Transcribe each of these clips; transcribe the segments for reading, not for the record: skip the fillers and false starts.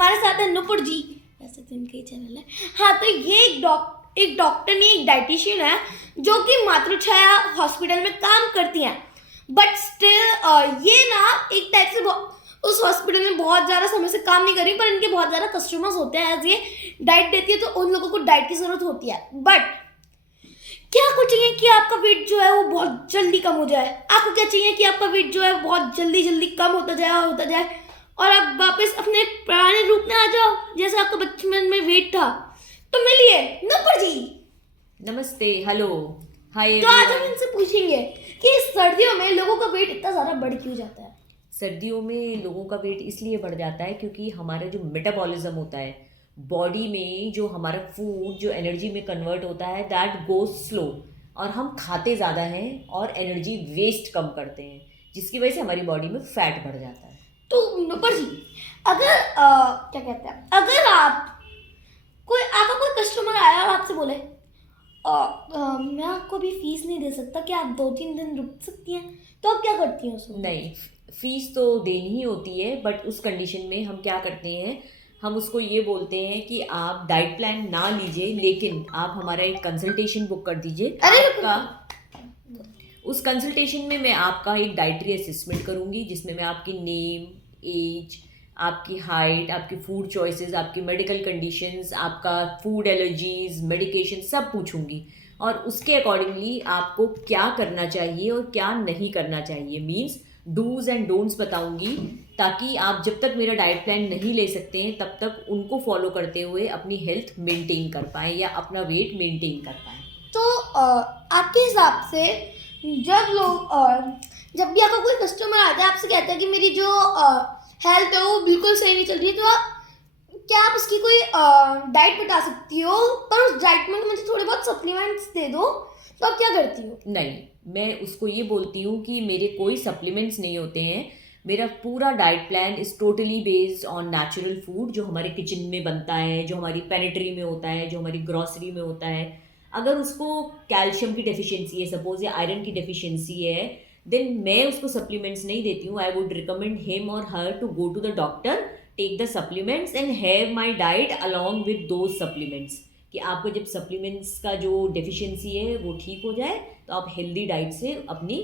हमारे साथ है नुपुर जी, वैसे तो इनका ही चैनल है। हाँ, तो ये एक डॉक्टर नहीं, एक डाइटिशियन है जो कि मातृछाया हॉस्पिटल में काम करती हैं। बट स्टिल ये ना एक टाइप से उस हॉस्पिटल में बहुत ज़्यादा समय से काम नहीं कर रही, पर इनके बहुत ज़्यादा कस्टमर्स होते हैं। एज ये डाइट देती है तो उन लोगों को डाइट की ज़रूरत होती है। बट क्या आपको चाहिए कि आपका वेट जो है वो बहुत जल्दी कम हो जाए? आपको क्या चाहिए कि आपका वेट जो है बहुत जल्दी कम होता जाए और आप वापस अपने पुराने रूप में आ जाओ, जैसे आपका बचपन में वेट था? तो मिलिए नुपुर जी। नमस्ते, हेलो, हाय तो आज हम एवरीवन। इनसे पूछेंगे कि सर्दियों में लोगों का वेट इतना ज़्यादा बढ़ क्यों जाता है? सर्दियों में लोगों का वेट इसलिए बढ़ जाता है क्योंकि हमारा जो मेटाबॉलिज्म होता है बॉडी में, जो हमारा फूड जो एनर्जी में कन्वर्ट होता है, दैट गोज स्लो। और हम खाते ज़्यादा हैं और एनर्जी वेस्ट कम करते हैं, जिसकी वजह से हमारी बॉडी में फैट बढ़ जाता है। तो नुपुर जी, अगर क्या कहते हैं, अगर आपका कोई कस्टमर आया और आपसे बोले मैं आपको अभी फीस नहीं दे सकता, क्या आप 2-3 दिन रुक सकती हैं? तो आप क्या करती हैं उसमें? नहीं, फीस तो देनी ही होती है, बट उस कंडीशन में हम क्या करते हैं, हम उसको ये बोलते हैं कि आप डाइट प्लान ना लीजिए, लेकिन आप हमारा एक कंसल्टेशन बुक कर दीजिए। अरे आपका उस कंसल्टेशन में मैं आपका एक डाइटरी असेसमेंट करूंगी, जिसमें मैं आपकी नेम, एज, आपकी हाइट, आपकी फूड चॉइसेस, आपकी मेडिकल कंडीशंस, आपका फूड एलर्जीज, मेडिकेशन सब पूछूंगी। और उसके अकॉर्डिंगली आपको क्या करना चाहिए और क्या नहीं करना चाहिए, मीन्स डूज एंड डोंट्स बताऊंगी, ताकि आप जब तक मेरा डाइट प्लान नहीं ले सकते हैं तब तक उनको फॉलो करते हुए अपनी हेल्थ मेंटेन कर पाएँ या अपना वेट मेंटेन कर पाएँ। तो आपके हिसाब से जब भी आपका कोई कस्टमर आता है, आपसे कहता है कि मेरी जो हेल्थ है वो बिल्कुल सही नहीं चल रही, तो क्या आप उसकी कोई डाइट बता सकती हो? पर उस डाइट में मुझे थोड़े बहुत सप्लीमेंट्स दे दो, तो आप क्या करती हो? नहीं, मैं उसको ये बोलती हूँ कि मेरे कोई सप्लीमेंट्स नहीं होते हैं। मेरा पूरा diet plan is totally based on natural food, जो हमारे किचन में बनता है, जो हमारी पेनिट्री में होता है, जो हमारी ग्रॉसरी में होता है। अगर उसको कैल्शियम की डेफिशिएंसी है सपोज, या आयरन की डेफिशिएंसी है, देन मैं उसको सप्लीमेंट्स नहीं देती हूँ। I would recommend him or her to go to the doctor, take the supplements and have my diet along with those supplements. कि आपको जब सप्लीमेंट्स का जो डेफिशिएंसी है वो ठीक हो जाए, तो आप हेल्दी डाइट से अपनी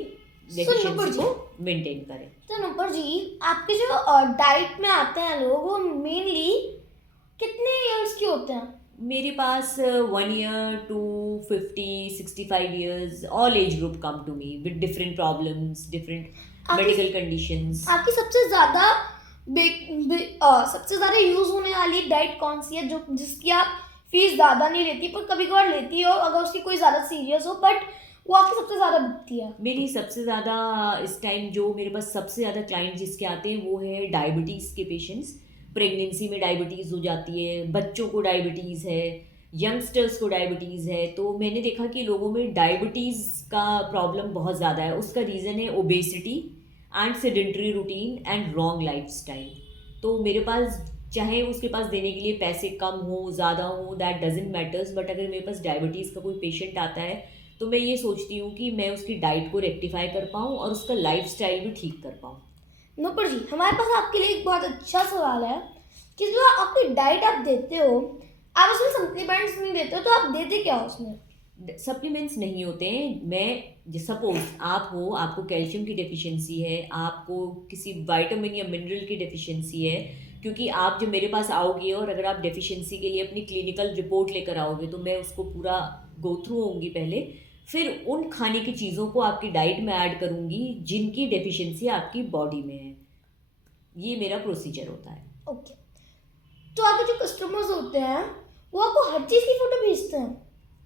डेफिशिएंसी को मेंटेन करें। तो नुपुर जी, आपके जो डाइट में आते हैं लोग, वो मेनली कितने इयर्स के होते हैं? मेरे पास 1 year to 50-65 years, all age group come to me with different problems, different medical conditions. आपकी सबसे ज़्यादा यूज़ होने वाली डाइट कौन सी है, जो जिसकी आप फीस ज़्यादा नहीं लेती पर कभी कभार लेती हो, अगर उसकी कोई ज़्यादा सीरियस हो, बट वो आपकी सबसे ज़्यादा बिकती है? मेरी सबसे ज़्यादा इस टाइम जो मेरे पास सबसे ज़्यादा क्लाइंट जिसके आते हैं वो है डायबिटीज़ के पेशेंट्स। प्रेगनेंसी में डायबिटीज़ हो जाती है, बच्चों को डायबिटीज़ है, यंगस्टर्स को डायबिटीज़ है। तो मैंने देखा कि लोगों में डायबिटीज़ का प्रॉब्लम बहुत ज़्यादा है। उसका रीज़न है obesity and sedentary routine and wrong lifestyle. तो मेरे पास, चाहे उसके पास देने के लिए पैसे कम हो ज़्यादा हो, दैट डजेंट मैटर्स, बट अगर मेरे पास डायबिटीज़ का कोई पेशेंट आता है तो मैं ये सोचती हूँ कि मैं उसकी डाइट को रेक्टिफाई कर पाऊँ और उसका लाइफस्टाइल भी ठीक कर पाऊँ। नुपुर जी, हमारे पास आपके लिए एक बहुत अच्छा सवाल है कि जो आपकी डाइट आप देते हो, आप उसमें सप्लीमेंट्स नहीं देते हो, तो आप देते क्या हो उसमें? सप्लीमेंट्स नहीं होते हैं। मैं सपोज आप हो, आपको कैल्शियम की डेफिशिएंसी है, आपको किसी विटामिन या मिनरल की डेफिशिएंसी है, क्योंकि आप जब मेरे पास आओगे और अगर आप डेफिशिएंसी के लिए अपनी क्लिनिकल रिपोर्ट लेकर आओगे तो मैं उसको पूरा गो थ्रू होंगी पहले, फिर उन खाने की चीज़ों को आपकी डाइट में ऐड करूँगी जिनकी डेफिशिएंसी आपकी बॉडी में है। ये मेरा प्रोसीजर होता है। ओके। तो आपके जो कस्टमर्स होते हैं वो आपको हर चीज़ की फोटो भेजते हैं?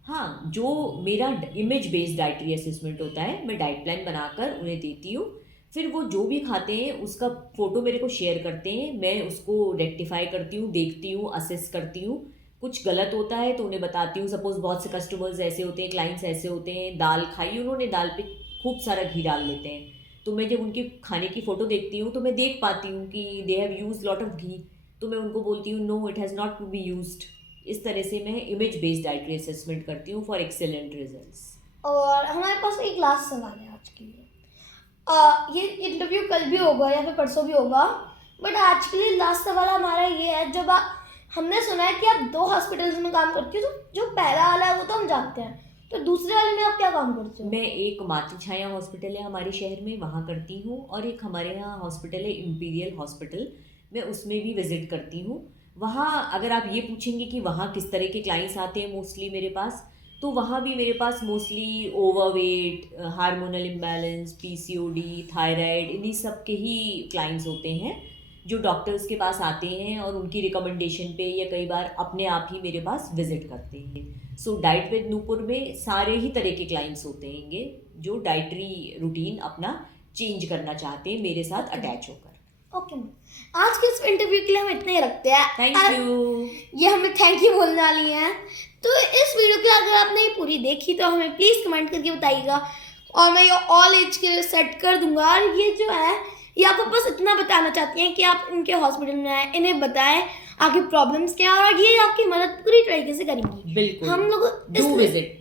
हाँ, जो मेरा इमेज बेस्ड डाइटरी असेसमेंट होता है, मैं डाइट प्लान बनाकर उन्हें देती हूँ। फिर वो जो भी खाते हैं उसका फ़ोटो मेरे को शेयर करते हैं, मैं उसको रेक्टिफाई करती हूँ, देखती हूँ, असेस करती हूँ। कुछ गलत होता है तो उन्हें बताती हूँ। सपोज़ बहुत से कस्टमर्स ऐसे होते हैं, क्लाइंट्स ऐसे होते हैं, दाल खाई उन्होंने, दाल पे खूब सारा घी डाल लेते हैं। तो मैं जब उनकी खाने की फ़ोटो देखती हूँ तो मैं देख पाती हूँ कि they have use lot of ghee. तो मैं उनको बोलती हूँ no, it has not to be used. इस तरह से मैं इमेज बेस्ड डाइटरी असेसमेंट करती हूँ फॉर एक्सेलेंट रिजल्ट्स। और हमारे पास एक लास्ट सवाल है आज के लिए। ये इंटरव्यू कल भी होगा या फिर परसों भी होगा, बट आज के लिए लास्ट सवाल हमारा ये है, जब आप हमने सुना है कि आप 2 हॉस्पिटल्स में काम करती हो, तो जो पहला वाला है वो तो हम जानते हैं, तो दूसरे वाले में आप क्या काम करते हो? मैं एक मातृछाया हॉस्पिटल है हमारे शहर में, वहाँ करती हूँ, और एक हमारे यहाँ हॉस्पिटल है इम्पीरियल हॉस्पिटल, मैं उसमें भी विज़िट करती हूँ। वहाँ अगर आप ये पूछेंगे कि वहाँ किस तरह के क्लाइंट्स आते हैं मोस्टली मेरे पास, तो वहाँ भी मेरे पास mostly overweight, hormonal imbalance, PCOD, thyroid, इन्हीं सब के ही क्लाइंट्स होते हैं जो डॉक्टर्स के पास आते हैं और उनकी रिकमेंडेशन पे या कई बार अपने आप ही मेरे पास विजिट करते हैं। सो डाइट विद नूपुर में सारे ही तरह के क्लाइंट्स होते हैं जो डाइटरी रूटीन अपना चेंज करना चाहते हैं मेरे साथ अटैच होकर। ओके मैम, आज के इस इंटरव्यू के लिए हम इतना ही रखते हैं। Thank you. ये हमें थैंक यू बोलने वाली हैं। तो इस वीडियो के लिए अगर आपने ये पूरी देखी तो हमें प्लीज़ कमेंट करके बताइएगा, और मैं ये ऑल एज के लिए सेट कर दूंगा। और ये जो है, ये आपको बस इतना बताना चाहती हैं कि आप इनके हॉस्पिटल में आए, इन्हें बताएं आपकी प्रॉब्लम्स क्या है, और ये आपकी मदद पूरी तरीके से करेंगी। बिल्कुल, हम लोग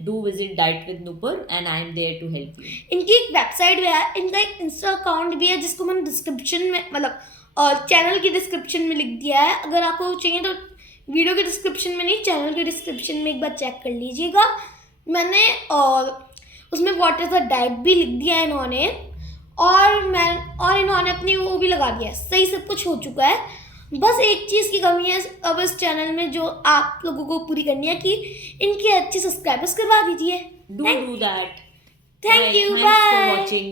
do visit diet with Nupur and I am there to help you. इनकी एक वेबसाइट भी है, इनका एक इंस्टा अकाउंट भी है, जिसको मैंने डिस्क्रिप्शन में, मतलब चैनल की डिस्क्रिप्शन में लिख दिया है। अगर आपको चाहिए तो वीडियो के डिस्क्रिप्शन में नहीं, चैनल के डिस्क्रिप्शन में एक बार चेक कर लीजिएगा। मैंने उसमें व्हाट इज़ द डाइट भी लिख दिया है इन्होंने, और इन्होंने अपनी वो भी लगा दिया है। सही सब कुछ हो चुका है, बस एक चीज़ की कमी है अब इस चैनल में जो आप लोगों को पूरी करनी है, कि इनके अच्छे सब्सक्राइबर्स करवा दीजिए। Do that. Thank you, Thanks for bye. watching.